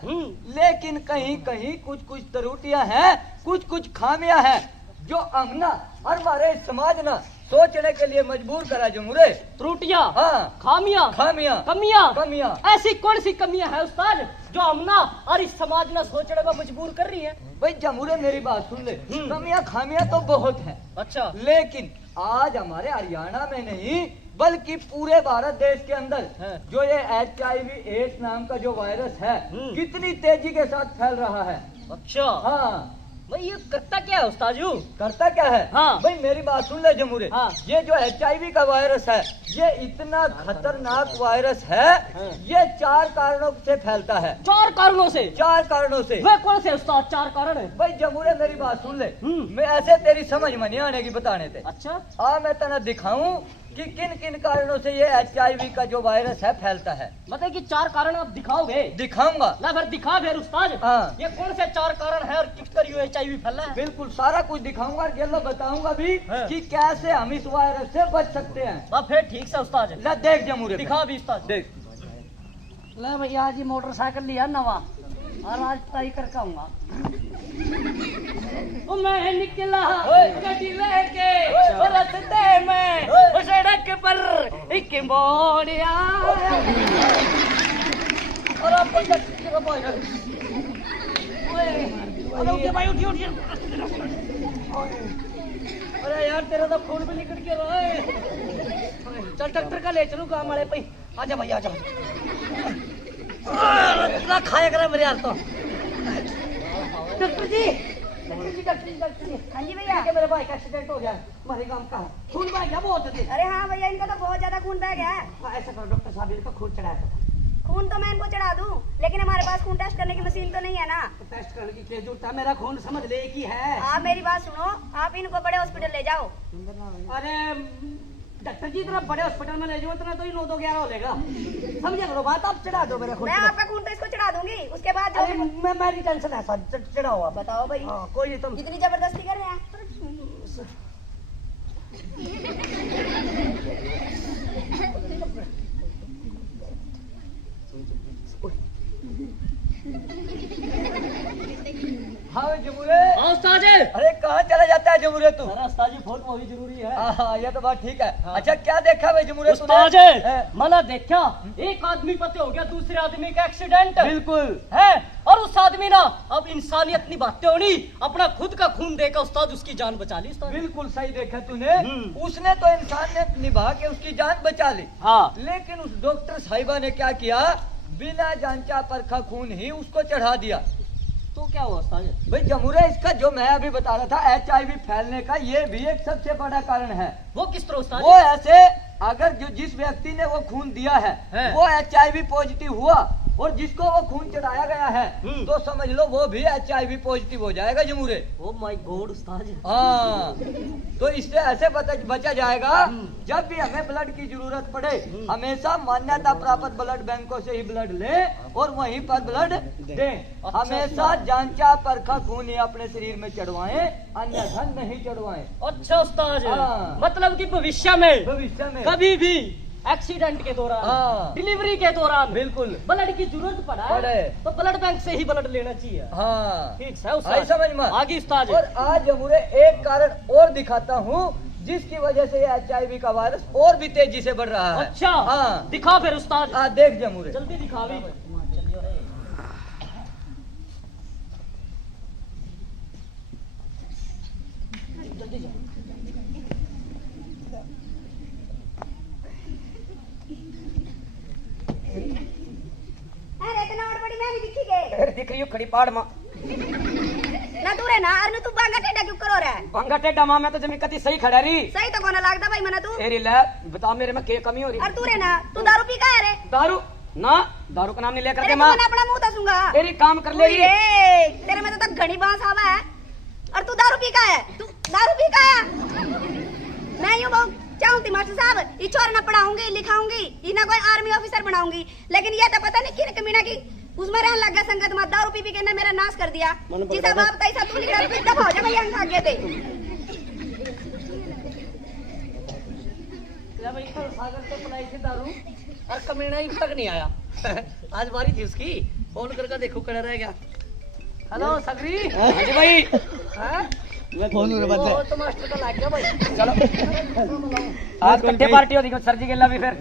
लेकिन कहीं कहीं कुछ कुछ त्रुटियां हैं, कुछ कुछ खामियां हैं, जो हमना और हमारे समाज ना सोचने के लिए मजबूर करा जमुरे। त्रुटियां, हाँ, खामियां, खामियां, कमियां, कमियां। ऐसी कौन सी कमियां है उस्ताद जो हमना और इस समाज ने सोचने को मजबूर कर रही है? भाई जमुरे मेरी बात सुन ले, कमियां खामियां तो बहुत हैं, अच्छा। लेकिन आज हमारे हरियाणा में नहीं बल्कि पूरे भारत देश के अंदर है। जो ये HIV एड्स नाम का जो वायरस है, कितनी तेजी के साथ फैल रहा है। अच्छा हाँ, भाई ये करता क्या है उस्ताद जी? करता क्या है? हाँ। भाई मेरी बात सुन ले जमुरे। हाँ। ये जो HIV का वायरस है, ये इतना खतरनाक वायरस है। हाँ। ये 4 कारणों से फैलता है। 4 कारणों से? 4 कारणों से। वे कौन से उस्ताद 4 कारण है? भाई जमुरे मेरी बात सुन ले, हम्म। मैं ऐसे तेरी समझ में नहीं आने की बताने थे। अच्छा मैं तना दिखाऊं कि किन किन कारणों से ये HIV का जो वायरस है फैलता है। मतलब कि 4 कारण आप दिखाओगे? दिखाऊंगा। ला फिर दिखा फिर उस्ताद। हाँ। ये कौन से 4 कारण है और किस कर HIV फैला है? बिल्कुल सारा कुछ दिखाऊंगा और ये लो बताऊंगा भी हाँ। कि कैसे हम इस वायरस से बच सकते हैं। वाह फिर ठीक से उस्ताद। ला देख जमुरे, दिखा भी उस्ताद। देख। ले भैया, आज ये मोटरसाइकिल लिया नवा और आज ट्राई करके आऊंगा। मैं निकला गड्डी लेके रस्ते में, सड़क पर एक मोड़ आया। और आपको भाई उठिए। अरे यार तेरा तो खून भी निकल के रहा है। चल ट्रैक्टर का ले चलू काम वाले पे। आजा भैया आजा। इतना खाया करा मेरे यार तो। डॉक्टर जी, डॉक्टर जी। हाँ जी भैया। मेरे भाई का एक्सीडेंट हो गया हमारे गांव का। खून बह गया बहुत थे। अरे हाँ भैया, इनका तो बहुत ज्यादा खून बह गया है। ऐसा करो डॉक्टर साहब, इनका खून चढ़ाया था। खून तो मैं इनको चढ़ा दूं, लेकिन हमारे पास खून टेस्ट करने की मशीन तो नहीं है ना। टेस्ट करने की क्या जरूरत है? मेरा खून समझ ले की है। आप मेरी बात सुनो, आप इनको बड़े हॉस्पिटल ले जाओ। अरे डॉक्टर जी, इतना बड़े हॉस्पिटल में ले जाओ, इतना तो ही 9-11 हो लेगा। समझे करो बात, आप चढ़ा दो मेरे खून। मैं आपका खून तो इसको चढ़ा दूंगी, उसके बाद अरे जो मेरी टेंशन है, चढ़ाओ आप। बताओ भाई, कोई नहीं, तुम इतनी जबरदस्ती कर रहे हैं। हाँ भाई जमुरे। हाँ उस्ताद जी। अरे कहाँ चला जाता है जमुरे तू? अरे उस्ताद जी फोन बहुत जरूरी है। हाँ ये तो बात ठीक है। अच्छा क्या देखा भाई जमुरे तूने? उस्ताद हैं? जी मैंने देखा एक आदमी पते हो गया दूसरे आदमी का एक्सीडेंट बिल्कुल है, और उस आदमी ना अब इंसानियत निभाते होनी अपना खुद का खून देकर उस्ताद उसकी जान बचा ली उस्ताद। बिल्कुल सही देखा तूने। उसने तो इंसानियत निभा के उसकी जान बचा ली। हाँ लेकिन उस डॉक्टर साहिबा ने क्या किया, बिना जांचा परखा खून ही उसको चढ़ा दिया। तो क्या हुआ उस्ताद जी? भाई जमुरे इसका जो मैं अभी बता रहा था HIV फैलने का ये भी एक सबसे बड़ा कारण है। वो किस तरह उस्ताद वो जी? ऐसे अगर जो जिस व्यक्ति ने वो खून दिया है वो HIV पॉजिटिव हुआ और जिसको वो खून चढ़ाया गया है तो समझ लो वो भी HIV पॉजिटिव हो जाएगा जमुरे। ओ माय गॉड उस्ताद जी। हाँ तो इससे ऐसे बचा जाएगा। जब भी हमें ब्लड की जरूरत पड़े हमेशा मान्यता प्राप्त ब्लड बैंकों से ही ब्लड ले और वहीं पर ब्लड दें। हमेशा जांचा परखा खून ही अपने शरीर में चढ़वाएं, अन्यथा नहीं चढ़वाएं। अच्छा उस्ताद जी, हाँ। मतलब कि भविष्य में भविष्य में कभी भी एक्सीडेंट के दौरान हाँ। डिलीवरी के दौरान बिल्कुल ब्लड की जरूरत पड़े तो ब्लड बैंक से ही ब्लड लेना चाहिए। हाँ ठीक है आई उस्ताद। समझ में। आगे उस्ताद जी। और आज जमुरे एक कारण और दिखाता हूँ जिसकी वजह से ये HIV का वायरस और भी तेजी से बढ़ रहा है। अच्छा हाँ दिखा फिर उस्ताद, देख जमुरे। जल्दी दिखा भी। अरे इतना और बड़ी मैं भी दिखी गए दिख रही हो खड़ी पहाड़ माँ ना दूर है ना। अरे तू बांगा टेढ़ा क्यों करो रे? पंगा टेढ़ा माँ, मैं तो जमीन कती सही खड़ा रही। सही तो कोना लागदा भाई मना तू। तेरी ले बता मेरे में क्या कमी हो रही? और तू रे ना तू दारू पी का है रे? दारू ना, दारू का नाम नहीं लेकर तेरे के को माँ। ना अपना मुंह दसूंगा। तेरी काम कर ले ओए रे, तेरे में तो तक घनी बांस आवा है और तू दारू पी का है? तू दारू पी का है? मैं यूं बहुत चाहूंगी मास्टर साहब ई छोर ना पढ़ाऊंगी लिखाऊंगी ई ना कोई आर्मी ऑफिसर बनाऊंगी, लेकिन ये तो पता नहीं किन कमीना की उसमें रहने लग गया संगत में। दारू पी के ना मेरा नाश कर दिया। जिसा बाप तैसा तू निकल के दफा हो जा भाई अंग आगे दे। भाई सागर तो पलाई थी दारू और कमीना ही तक नहीं आया। आज बारी थी उसकी, फोन करके देखो कड़ा रह गया। हेलो सकरी। हाँ जी भाई। हाँ? फोन वो तो मास्टर का लाग गया भाई। आज कट्ठे पार्टी होती सर जी के भी फिर।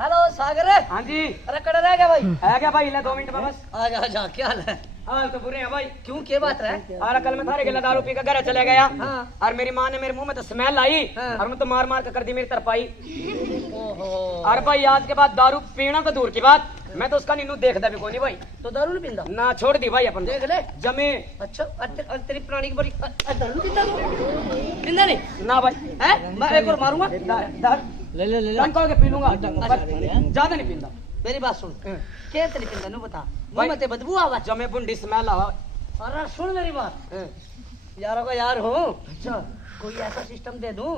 हेलो सागर। हाँ जी अरे कड़ा रह गया भाई। है क्या भाई? ले 2 मिनट में बस। आ जा क्या हाल है? हाल तो बुरे हैं भाई। क्यों क्या बात है? और कल मैं थारे के दारू पी कर घर चले गया हाँ। और मेरी माँ ने मेरे मुंह में तो स्मेल आई हाँ। और मैं तो मार मार कर दी मेरी तरपाई। ओहो। और भाई आज के बाद दारू पीना तो दूर की बात, मैं तो उसका नीनू देखता भी कोई नहीं भाई। तो दारू नहीं पींदा? ना छोड़ दी भाई अपन देख ले। जमे अच्छा तेरी प्राणी की बड़ी दारू पींदा तू? पींदा नहीं ना भाई। है? मैं एक और मारूंगा। ले ले ले पी लूंगा, ज्यादा नहीं पींदा। मेरी बात सुन, कैसे नहीं पींदा नु बता। मुंह में ते बदबू आवा। जमे बुंडी स्मेल आवा। अरे सुन मेरी बात, यारों का यार हो। अच्छा कोई ऐसा सिस्टम दे दूं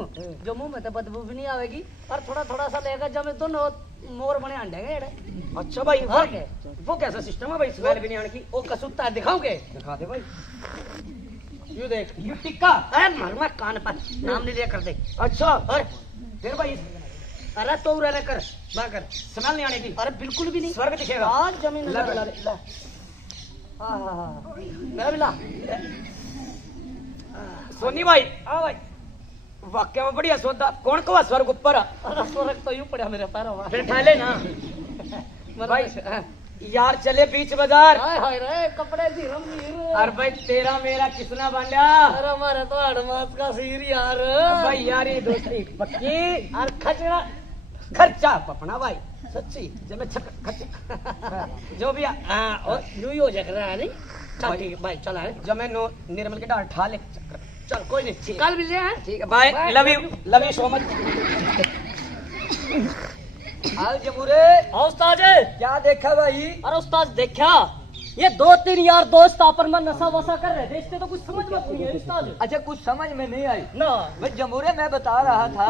जो मुंह में तो बदबू भी नहीं आवेगी और थोड़ा थोड़ा सा लेगा जब दोनों मोर बने अंडेंगे। अच्छा भाई हाँ के? वो कैसा सिस्टम है भाई स्मेल भी नहीं आने की? वो कसुत्ता दिखाओगे? दिखा दे भाई। यू देख। यू टिक्का। अरे मारूंगा कान पर, नाम नहीं लिया कर दे। अच्छा अरे फिर भाई अरे तो रहने कर ना कर। स्मेल नहीं आने की? अरे बिल्कुल भी नहीं। स्वर्ग दिखेगा। आज जमीन ला ला ला। हाँ हाँ हाँ मेरा भी ला। सोनी भाई हाँ भाई। वाक्य में बढ़िया सौदा। कौन को स्वर्ग ऊपर? अरे स्वर्ग तो यूं पड़ा मेरे पैरों में। फिर ठहले ना भाई। यार चले बीच बाजार। हाय हाय रे कपड़े धीरम वीर। अरे भाई तेरा मेरा किसना बांधा? अरे हमारे तो एडवांस का सीर यार। भाई यार ये दोस्ती पक्की और खचरा खर्चा अपना भाई सच्ची जब मैं खर्च जो भी हाँ और यूं ही हो जा रहा है नहीं। चल ठीक है भाई चला है। जब मैं निर्मल के डाल ठा ले चल कोई नहीं कल मिलते हैं। ठीक है bye. Love you so much. आओ जमुरे। हाँ उस्ताद। क्या देखा भाई? अरे उस्ताद देखा ये 2-3 यार दोस्त आपन में नशा वसा कर रहे थे, इससे तो कुछ समझ मत नहीं है उस्ताद। अच्छा कुछ समझ में नहीं आई ना भाई जमुरे। मैं बता रहा था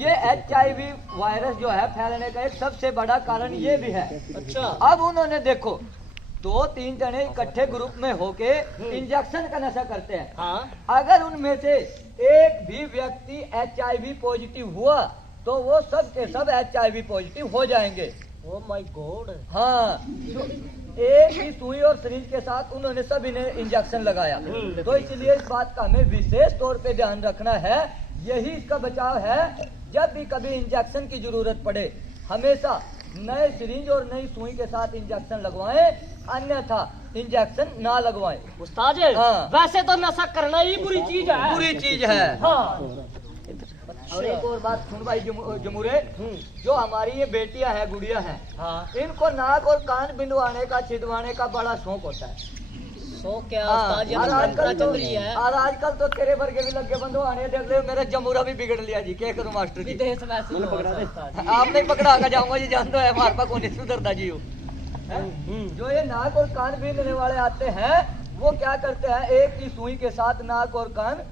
ये HIV वायरस जो है फैलने का एक सबसे बड़ा कारण ये भी है। अच्छा अब उन्होंने देखो दो तीन जने इकट्ठे ग्रुप में होके इंजेक्शन का नशा करते हैं। हाँ अगर उनमें से एक भी व्यक्ति HIV पॉजिटिव हुआ तो वो सब के सब HIV पॉजिटिव हो जाएंगे। Oh my God. हाँ, तो एक ही सुई और सिरिंज के साथ उन्होंने सभी ने इंजेक्शन लगाया। तो इसलिए इस बात का हमें विशेष तौर पे ध्यान रखना है। यही इसका बचाव है। जब भी कभी इंजेक्शन की जरूरत पड़े हमेशा नए सिरिंज और नई सुई के साथ इंजेक्शन लगवाएं, अन्यथा इंजेक्शन ना लगवाएं। उस्ताद हाँ। वैसे तो नशा करना ही बुरी चीज है। बुरी चीज है। हाँ। और एक और बात सुन भाई जमुरे, जो हमारी ये बेटियां हैं, गुड़िया हैं, हाँ। इनको नाक और कान बिंदवाने का छिदवाने का बड़ा शौक होता है। सो क्या हाँ, उस्ताद ये और तो आजकल चल रही है। और आजकल तो तेरे वर्गे भी लगे बंधवाने, देख ले मेरा जमुरा भी बिगड़ लिया जी। क्या करूं मास्टर जी, विदेश में ऐसे ही होता है उस्ताद। आप नहीं पकड़ा कर जाऊंगा जी, जानते हो हमारे पास कौन सुधरता जी हो। जो ये नाक और कान बीनने वाले आते हैं वो क्या करते हैं, एक ही सुई के साथ नाक और कान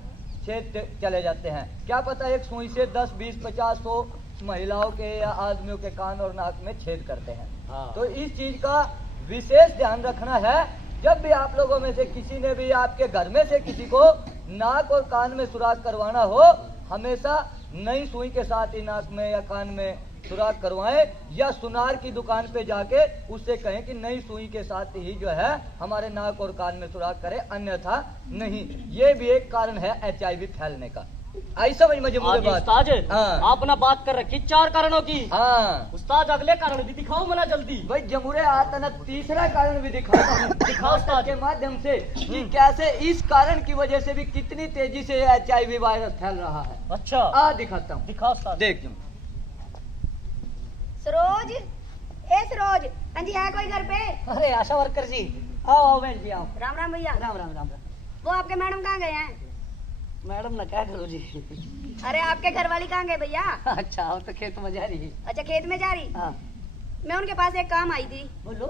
छेद चले जाते हैं। क्या पता एक सुई से 10, 20, 50, 100 महिलाओं के या आदमियों के कान और नाक में छेद करते हैं। हाँ। तो इस चीज का विशेष ध्यान रखना है। जब भी आप लोगों में से किसी ने भी आपके घर में से किसी को नाक और कान में सुराख करवाना हो, हमेशा नई सुई के साथ ही नाक में या कान में सुराख करवाएं, या सुनार की दुकान पे जाके उससे कहें कि नई सुई के साथ ही जो है हमारे नाक और कान में सुराख करें, अन्यथा नहीं। ये भी एक कारण है HIV फैलने का। आई समझ में मुझे आगे बात। उस्ताद हाँ। आपने बात कर रखी 4 कारणों की। हाँ उस्ताद अगले कारण भी दिखाओ मना जल्दी। भाई जमुरे आता ना, तीसरा कारण भी दिखाता हूँ दिखाओ उस्ताद। के माध्यम से कि कैसे इस कारण की वजह से भी कितनी तेजी से HIV वायरस फैल रहा है। अच्छा आ दिखाता हूँ, दिखाओ उस्ताद। देख लो। सरोज, ए सरोज, हाँ जी है कोई घर पे? अरे आशा वर्कर जी, आओ आओ बहन जी आओ। राम राम भैया। राम राम राम राम। वो आपके मैडम कहाँ गए हैं? मैडम ना क्या करो जी। अरे आपके घर वाली कहाँ गए भैया? अच्छा और तो खेत में जा रही है। अच्छा खेत में जा रही। हाँ मैं उनके पास एक काम आई थी। बोलो।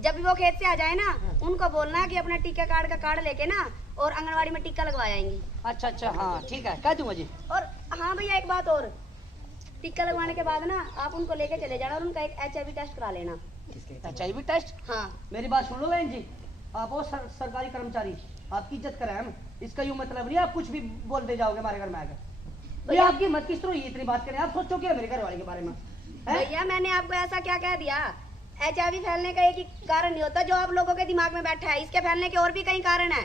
जब भी वो खेत से आ जाए ना, उनको बोलना कि अपना टीका कार्ड का कार्ड लेके ना और आंगनवाड़ी में टीका लगवा आएंगी। अच्छा अच्छा हाँ ठीक है, कह दूंगा जी। और हाँ भैया एक बात और, टीका लगवाने के बाद ना आप उनको लेके चले जाना और उनका एक HIV टेस्ट करा लेना। HIV test? हाँ मेरी बात सुन लो बहन जी, आप वो सरकारी कर्मचारी, आपकी इज्जत करें हम, इसका यूँ मतलब नहीं आप कुछ भी बोल दे जाओगे हमारे घर में आकर। भैया आपकी हिम्मत किस तरह हुई इतनी बात करें, आप सोचो क्या मेरे घर वाले के बारे में? भैया मैंने आपको ऐसा क्या कह दिया? HIV फैलने का एक ही कारण नहीं होता जो आप लोगों के दिमाग में बैठा है, इसके फैलने के और भी कई कारण है।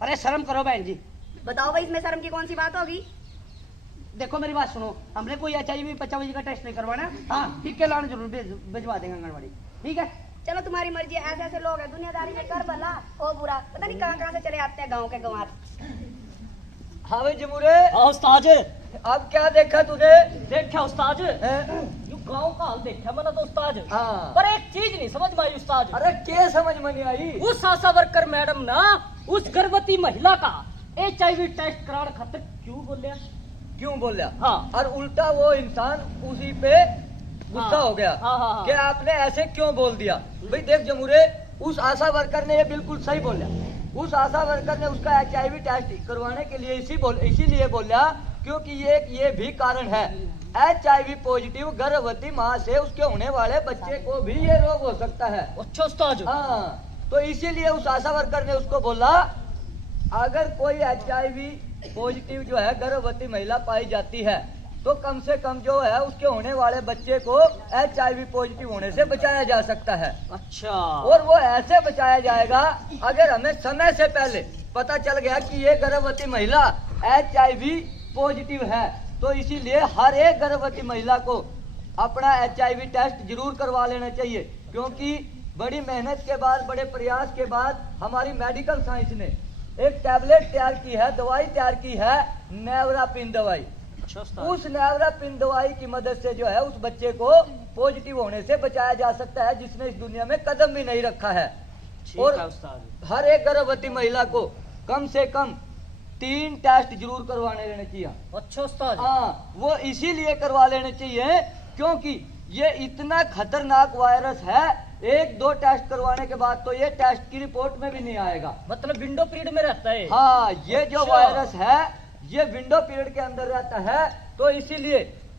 अरे शर्म करो बहन जी। बताओ भाई इसमें शर्म की कौन सी बात होगी? देखो मेरी बात सुनो, हमने कोई HIV 50 का टेस्ट नहीं करवाना। हाँ ठीक है, लाने जरूर भिजवा देंगे आंगनबाड़ी, ठीक है? चलो तुम्हारी मर्जी है, ऐसे ऐसे लोग हैं दुनियादारी में, कर भला ओ बुरा, पता नहीं कहाँ कहाँ से चले आते हैं गाँव के गंवार। हाँ भाई जमुरे, हाँ उस्ताद। अब क्या देखा तूने? देखा उस्ताद, हैं? यू गांव का हाल देखा मैंने तो उस्ताद। हाँ। पर एक चीज नहीं समझ में आई उस्ताद। अरे क्या समझ में नहीं आई? उस आशा वर्कर मैडम ना उस गर्भवती महिला का HIV टेस्ट कराने खातिर क्यों बोलिया? क्यों बोला? हाँ। और उल्टा वो इंसान उसी पे गुस्सा हाँ। हो गया हाँ, हाँ, हाँ। कि आपने ऐसे क्यों बोल दिया। भाई देख जमुरे, उस आशा वर्कर ने ये बिल्कुल सही बोला। उस आशा वर्कर ने उसका HIV टेस्ट करवाने के लिए इसीलिए बोला क्योंकि ये भी कारण है, HIV पॉजिटिव गर्भवती माँ से उसके होने वाले बच्चे को भी ये रोग हो सकता है। अच्छा उस्ताद। हाँ, तो इसीलिए उस आशा वर्कर ने उसको बोला अगर कोई HIV पॉजिटिव जो है गर्भवती महिला पाई जाती है तो कम से कम जो है उसके होने वाले बच्चे को HIV पॉजिटिव होने से बचाया जा सकता है। अच्छा। और वो ऐसे बचाया जाएगा अगर हमें समय से पहले पता चल गया कि ये गर्भवती महिला HIV पॉजिटिव है। तो इसीलिए हर एक गर्भवती महिला को अपना HIV टेस्ट जरूर करवा लेना चाहिए, क्योंकि बड़ी मेहनत के बाद, बड़े प्रयास के बाद हमारी मेडिकल साइंस ने एक टैबलेट तैयार की है, दवाई तैयार की है, नेवरापिन दवाई। अच्छा उस्ताद। उस नेवरापिन दवाई की मदद से जो है उस बच्चे को पॉजिटिव होने से बचाया जा सकता है जिसने इस दुनिया में कदम भी नहीं रखा है। ठीक और है उस्ताद। हर एक गर्भवती महिला को कम से कम 3 टेस्ट जरूर करवाने लेने चाहिए। अच्छा उस्ताद। हाँ, वो इसीलिए करवा लेने चाहिए क्योंकि ये इतना खतरनाक वायरस है, 1-2 टेस्ट करवाने के बाद तो ये टेस्ट की रिपोर्ट में भी नहीं आएगा। मतलब विंडो पीरियड में रहता है। हाँ, ये जो अच्छा। वायरस है ये विंडो पीरियड के अंदर रहता है। तो इसीलिए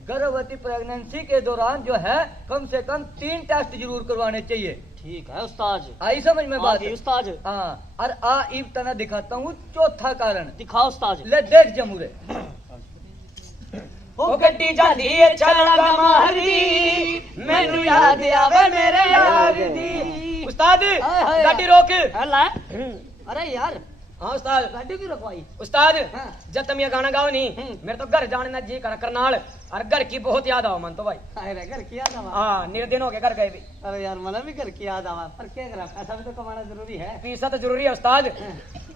गर्भवती प्रेगनेंसी के दौरान जो है कम से कम 3 टेस्ट जरूर करवाने चाहिए। ठीक है उस्ताद। आई समझ में बात? आगे उस्ताद। हाँ, और इब तना दिखाता हूँ चौथा कारण। दिखाओ उस्ताद। ले देख जमूरे। ओ गड्डी जांदी ए चलना मारी, मैनू याद आवे मेरे यार दी। उस्ताद हाय। गाड़ी रोक। अल्लाह। अरे यार हाँ उस्ताद। गाड़ी क्यों रखवाई? उस्ताद हाँ। जब तुम ये गाना गाओ नहीं, मेरे तो घर जाने ना जी कर करनाल, और घर की बहुत याद आओ मन तो भाई। अरे घर की याद आवा। हाँ निर्दिन हो गए घर गए भी। अरे यार मला भी घर की याद आवा, पर क्या करा, पैसा भी तो कमाना जरूरी है। पैसा तो जरूरी है उस्ताद।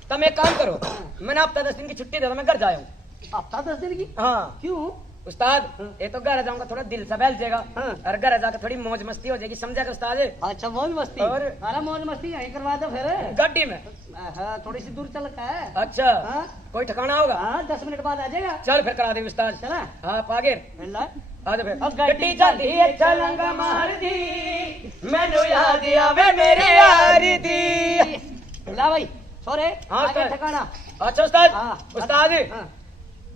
तुम एक काम करो, मैंने हफ्ता 10 दिन की छुट्टी दे दो, मैं घर जाऊँ। हफ्ता 10 दिन की? हाँ क्यों? उस्ताद ये तो घर जाऊंगा थोड़ा दिल सा बहल जाएगा, हाँ। और घर जाकर थोड़ी मौज मस्ती हो जाएगी, समझा के उस्ताद? अच्छा मौज मस्ती। और? अरे मौज मस्ती यहीं करवा दो फिर। गाड़ी में। हाँ, थोड़ी सी दूर चल का है। अच्छा हाँ? कोई ठिकाना होगा? हाँ 10 मिनट बाद आ जाएगा। चल फिर करा दे उस्ताद। चला? हाँ पागे अल्लाह। आ जा फिर। अब गाड़ी गड्डी जांदी ए चलंगा मार दी, मैनू याद आवे मेरे यार दी। ला भाई सोरे। हाँ, आगे उस्ताद। ठिकाना। अच्छा उस्ताद। हाँ। उस्ताद हाँ।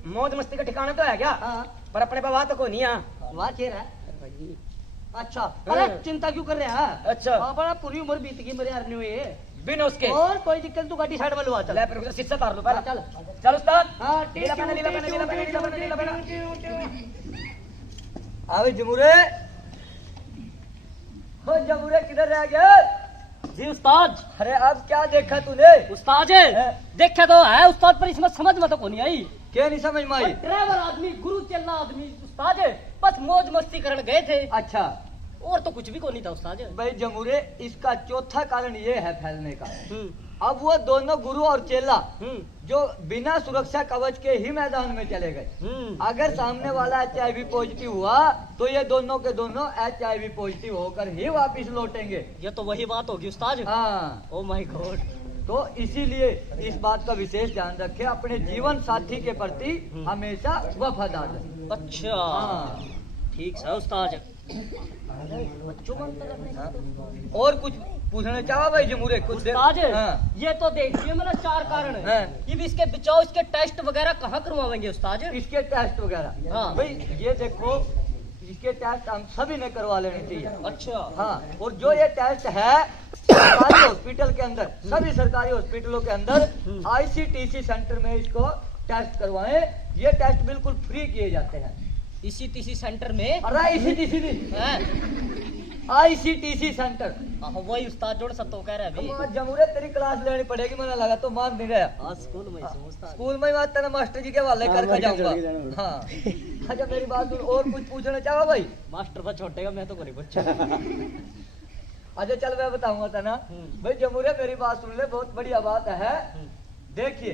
मौज मस्ती का ठिकाना तो है क्या? हाँ। पर अपने पास बात तो कोई नहीं है। वाह चेर है। अच्छा अरे चिंता क्यों कर रहे हैं? अच्छा। हाँ, बड़ा पूरी उम्र बीत गई मेरे यार हुए। बिन उसके और कोई दिक्कत तू गाड़ी साइड में लगा चल। ले फिर शीशा तार लो पहले। चल। चल उस्ताद। हाँ नीला पेन, नीला पेन, नीला पेन, नीला पेन, नीला पेन। आवे जमूरे। हो जमूरे किधर रह गया? जी उस्ताद। अरे अब क्या देखा तूने? उस्ताद देखे तो है उस्ताद, पर इसमें समझ में तो कोई नहीं आई। क्या नहीं समझ में आई? ड्राइवर आदमी गुरु चलना आदमी उस्ताद बस मौज मस्ती करने गए थे, अच्छा और तो कुछ भी को नहीं था उस्ताद। भाई जमूरे, इसका चौथा कारण ये है फैलने का। अब वो दोनों गुरु और चेला जो बिना सुरक्षा कवच के ही मैदान में चले गए। अगर सामने वाला HIV पॉजिटिव हुआ तो ये दोनों के दोनों HIV पॉजिटिव होकर ही वापिस लौटेंगे। ये तो वही बात होगी उस्ताद। हाँ, ओ माय गॉड। तो इसीलिए इस बात का विशेष ध्यान रखें, अपने जीवन साथी के प्रति हमेशा वफादार रहें। अच्छा हाँ, ठीक है उस्ताद। और कुछ पूछना चाहो भाई जमूरे? कुछ उस्ताद हाँ। ये तो देखिए मेरा 4 कारण है। हाँ। ये भी इसके बचाओ, इसके टेस्ट वगैरह कहाँ करवाएंगे उस्ताद? इसके टेस्ट वगैरह हाँ। भाई ये देखो, इसके टेस्ट हम सभी ने करवा लेने चाहिए। अच्छा हाँ, और जो ये टेस्ट है सरकारी हॉस्पिटल के अंदर, सभी सरकारी हॉस्पिटलों के अंदर ICTC सेंटर में इसको टेस्ट करवाएं। ये टेस्ट बिल्कुल फ्री किए जाते हैं। इसी तीसी सेंटर में? अरे ICTC नहीं, ICTC सेंटर। वही उस्ताद जोड़ सब तो कह रहे हैं अभी। जमूरे तेरी क्लास लेनी पड़ेगी, मैंने लगा तो मान नहीं गया। हाँ स्कूल में समझता। स्कूल में बात तेरा मास्टर जी के वाले करके जाऊंगा। हाँ, अच्छा मेरी बात सुन, और कुछ पूछना चाहो भाई? मास्टर पर छोटेगा, मैं तो करी बच्चा। अच्छा चल मैं बताऊंगा था ना भाई जमूरे, मेरी बात सुन ले, बहुत बढ़िया बात है। देखिए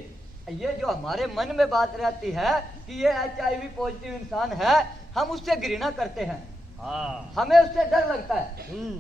ये जो हमारे मन में बात रहती है कि ये HIV पॉजिटिव इंसान है, हम उससे घृणा करते हैं। हमें उससे डर लगता है।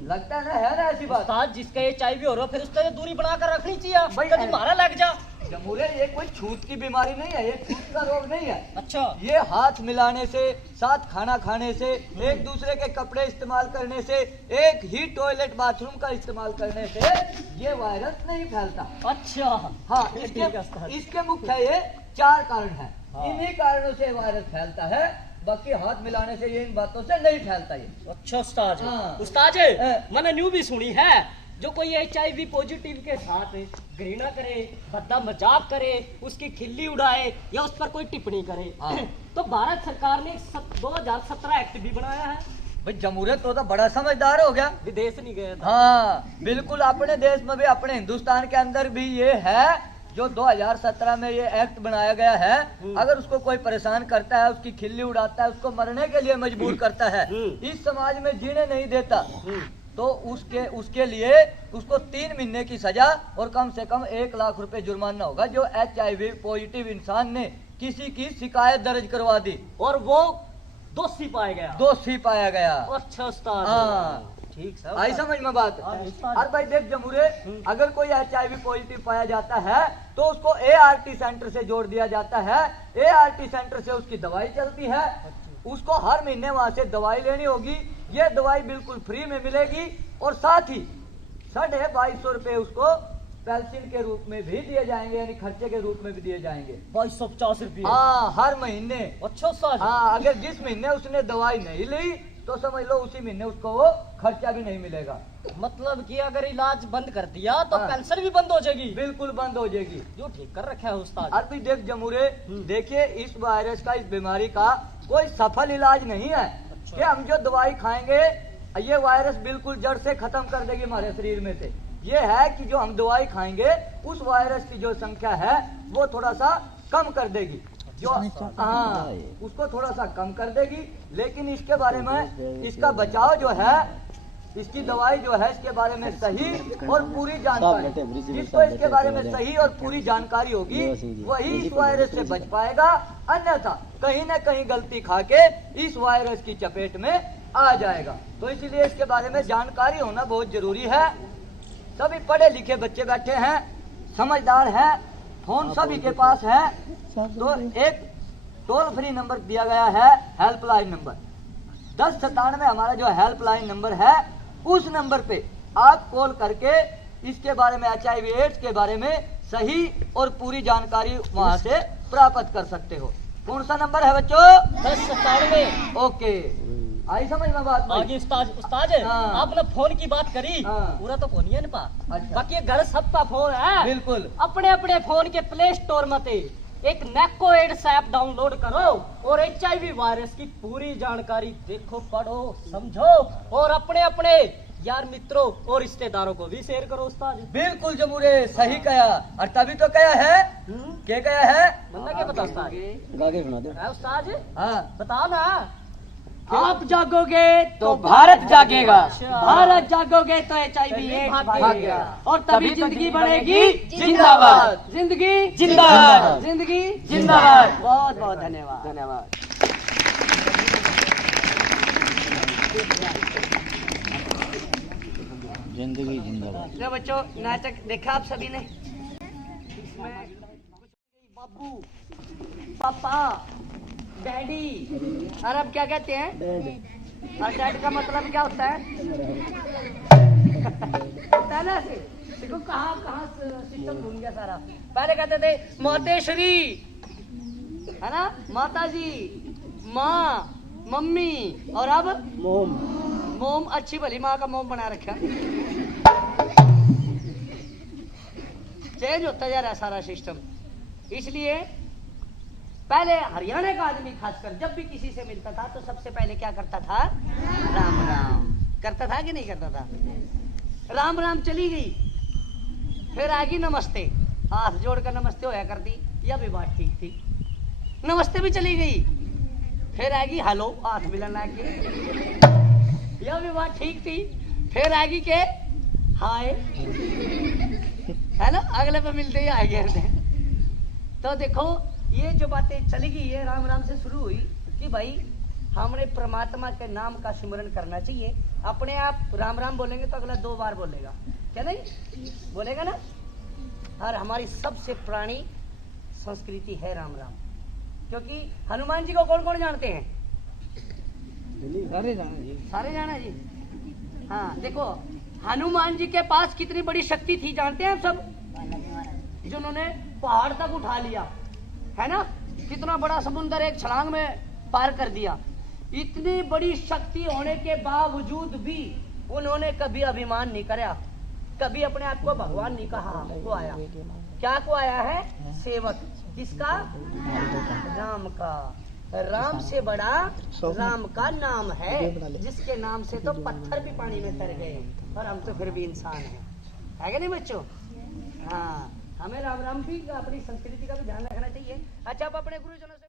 लगता है ना ऐसी बात? उस्ताद जिसका HIV हो रहा फिर उससे दूरी बनाकर रखनी चाहिए भाई, कभी मारा लग जा। जमूरे ये कोई छूत की बीमारी नहीं है, ये छूत का रोग नहीं है। अच्छा ये हाथ मिलाने से, साथ खाना खाने से, एक दूसरे के कपड़े इस्तेमाल करने से, एक ही टॉयलेट बाथरूम का इस्तेमाल करने से ये वायरस नहीं फैलता। अच्छा हाँ, ठीक है उस्ताद। इसके मुख्य ये 4 कारण है। हाँ। इन्हीं कारणों से वायरस फैलता है, बाकी हाथ मिलाने से ये इन बातों से नहीं फैलता ये। अच्छा उस्ताद। हाँ। उस्ताद हाँ। मैंने न्यू भी सुनी है, जो कोई HIV पॉजिटिव के साथ घृणा करे, भद्दा मजाक करे, उसकी खिल्ली उड़ाए या उस पर कोई टिप्पणी करे हाँ। तो भारत सरकार ने 2017 एक्ट भी बनाया है। भाई जमूरे तो बड़ा समझदार हो गया। विदेश नहीं गया था। हाँ बिल्कुल, अपने देश में भी, अपने हिंदुस्तान के अंदर भी ये है, जो 2017 में ये एक्ट बनाया गया है। अगर उसको कोई परेशान करता है, उसकी खिल्ली उड़ाता है, उसको मरने के लिए मजबूर करता है, इस समाज में जीने नहीं देता, तो उसके लिए उसको 3 महीने की सजा और कम से कम 1 लाख रुपए जुर्माना होगा, जो HIV पॉजिटिव इंसान ने किसी की शिकायत दर्ज करवा दी और वो दोषी पाया गया। दोषी पाया गया। अच्छा उस्ताद। हाँ, ठीक है आई समझ में बात? और भाई देख जमूरे, अगर कोई HIV पॉजिटिव पाया जाता है तो उसको ART सेंटर से जोड़ दिया जाता है। ART सेंटर से उसकी दवाई चलती है, उसको हर महीने वहां से दवाई लेनी होगी। ये दवाई बिल्कुल फ्री में मिलेगी और साथ ही 2250 रुपए उसको पेंशन के रूप में भी दिए जाएंगे, यानी खर्चे के रूप में भी दिए जाएंगे। 2250 रुपये। हाँ, हर महीने। अच्छा उस्ताद। हाँ, अगर जिस महीने उसने दवाई नहीं ली तो समझ लो उसी महीने उसको वो खर्चा भी नहीं मिलेगा। मतलब कि अगर इलाज बंद कर दिया तो हाँ। पेंशन भी बंद हो जाएगी। बिल्कुल बंद हो जाएगी। जो ठीक कर रखा है उस्ताद। अभी देख जमूरे, देखिए इस वायरस का, इस बीमारी का कोई सफल इलाज नहीं है कि हम जो दवाई खाएंगे ये वायरस बिल्कुल जड़ से खत्म कर देगी हमारे शरीर में से। ये है कि जो हम दवाई खाएंगे उस वायरस की जो संख्या है वो थोड़ा सा कम कर देगी, जो हाँ उसको थोड़ा सा कम कर देगी। लेकिन इसके बारे में, इसका बचाव जो है, इसकी दवाई जो है, इसके बारे में सही और पूरी जानकारी, जिसको इसके बारे में सही और पूरी जानकारी होगी वही इस वायरस से बच पाएगा। अन्यथा कहीं न कहीं गलती खा के इस वायरस की चपेट में आ जाएगा। तो इसलिए इसके बारे में जानकारी होना बहुत जरूरी है। सभी पढ़े लिखे बच्चे बैठे हैं, समझदार हैं, फोन सभी के पास है। तो एक टोल फ्री नंबर दिया गया है, हेल्पलाइन नंबर 1097 हमारा जो हेल्पलाइन नंबर है, उस नंबर पे आप कॉल करके इसके बारे में, HIV एड्स के बारे में सही और पूरी जानकारी वहां से प्राप्त कर सकते हो। कौन सा नंबर है बच्चों? 1097। ओके, आई समझ में बात? आगे उस्ताद, उस्ताद हाँ। आपने फोन की बात करी, हाँ। पूरा तो फोन ही है ना पा। अच्छा। बाकी ये घर सबका फोन है। बिल्कुल। अपने अपने फोन के प्ले स्टोर में ते एक नैको एड्स ऐप डाउनलोड करो और HIV वायरस की पूरी जानकारी देखो, पढ़ो, समझो और अपने अपने यार मित्रों और रिश्तेदारों को भी शेयर करो उस्ताद। बिल्कुल जमूरे, सही कहा। और तभी तो कहा है, क्या कहा है? बंदा क्या बता उस्ताद? गागे सुना दो। है उस्ताद? हाँ, बताओ ना। आप जागोगे तो भारत जागेगा। भारत जागोगे तो HIV एड्स भागेगा और तभी जिंदगी बढ़ेगी जिंदाबाद। जिंदगी जिंदाबाद। जिंदगी जिंदाबाद। बहुत बहुत धन्यवाद। धन्यवाद। जिंदगी जिंदाबाद। लो बच्चों, नाटक देखा आप सभी ने? इसमें बाबू, पापा, डैडी, और अब क्या कहते हैं? और डैड का मतलब क्या होता है? होता है ना ऐसे? देखो कहाँ कहाँ सिस्टम घूम गया सारा। पहले कहते थे मातेश्वरी, है ना, माता जी, माँ, मम्मी, और अब मोम। मोम, अच्छी भली माँ का मोम बना रखा। चेंज होता जा रहा है सारा सिस्टम। इसलिए पहले हरियाणा का आदमी खासकर जब भी किसी से मिलता था तो सबसे पहले क्या करता था? राम राम करता था कि नहीं करता था? राम राम चली गई, फिर आगी नमस्ते, हाथ जोड़कर नमस्ते होया करती, यह भी बात ठीक थी। नमस्ते भी चली गई, फिर आएगी हेलो, हाथ मिलन लग गई, यह भी बात ठीक थी। फिर आएगी के हाय, है ना, अगले पे मिलते ही आए गए। तो देखो ये जो बातें चली गई, ये राम राम से शुरू हुई कि भाई हमने परमात्मा के नाम का सिमरन करना चाहिए। अपने आप राम राम बोलेंगे तो अगला 2 बार बोलेगा, क्या नहीं बोलेगा ना? और हमारी सबसे पुरानी संस्कृति है राम राम, क्योंकि हनुमान जी को कौन कौन जानते हैं? सारे जाना जी। हाँ देखो, हनुमान जी के पास कितनी बड़ी शक्ति थी जानते हैं आप सब? जिन्होंने पहाड़ तक उठा लिया, है ना, कितना बड़ा समुंदर एक छलांग में पार कर दिया। इतनी बड़ी शक्ति होने के बावजूद भी उन्होंने कभी अभिमान नहीं कराया, कभी अपने आप को भगवान नहीं कहा। को आया क्या को आया है? सेवक। किसका? राम का। राम से बड़ा राम का नाम है, जिसके नाम से तो पत्थर भी पानी में तर गए और हम तो फिर भी इंसान हैं, है क्या नहीं बच्चों? हाँ, हमें राम राम भी अपनी संस्कृति का भी ध्यान रखना चाहिए। अच्छा, आप अपने गुरुजनों से